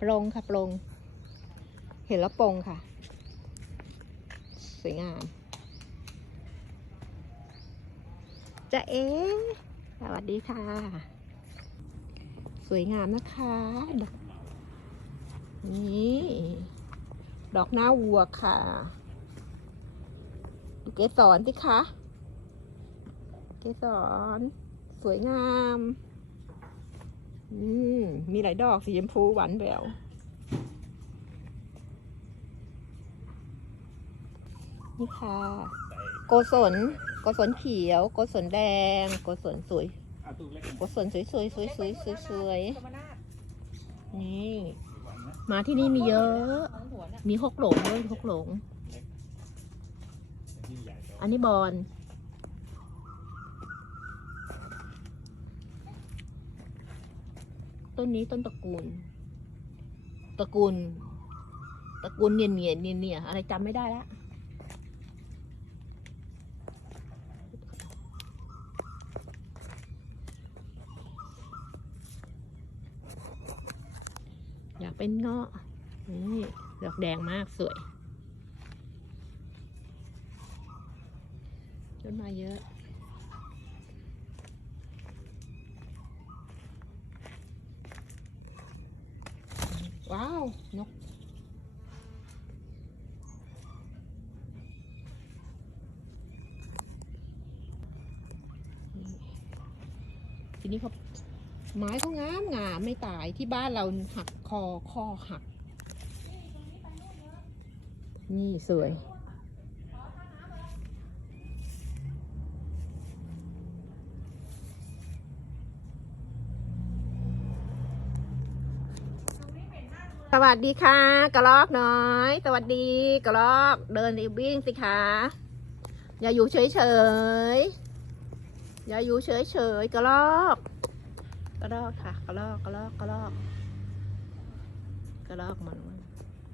ปรงค่ะปรงเห็นแล้วปรงค่ะ สวยงามจะเอ๋สวัสดีค่ะ สวยงามนะคะดอกนี่ดอกหน้าวัวค่ะดูเกสรสิคะ เกสรสวยงาม มมีหลายดอกสีชมพูหวานแหววนี่ค่ะ โกศลโกศลเขียว โกศลแดง โกศลสวย โกศลสวยสวยสวยสวยสวยสวยนี่ มาที่นี่มีเยอะ มีหกหลงด้วยหกหลง อันนี้บอล ต้นนี้ต้นตระกูล ตระกูล ตระกูลเนียนเนียนเนียนเนียอะไรจำไม่ได้ละอยากเป็นเงาะนี่ดอกแดงมากสวยต้นไม้เยอะ ว้าว นก ทีนี้เขาไม้เขางามงามไม่ตายที่บ้านเราหักคอคอหัก นี่สวย สวัสดีค่ะ กระลอกน้อย สวัสดีกระลอกเดินวิ่งสิคะอย่าอยู่เฉยเฉยอย่าอยู่เฉยเฉยกระลอกกระลอกค่ะกระลอกกระลอกกระลอกกระลอกมัน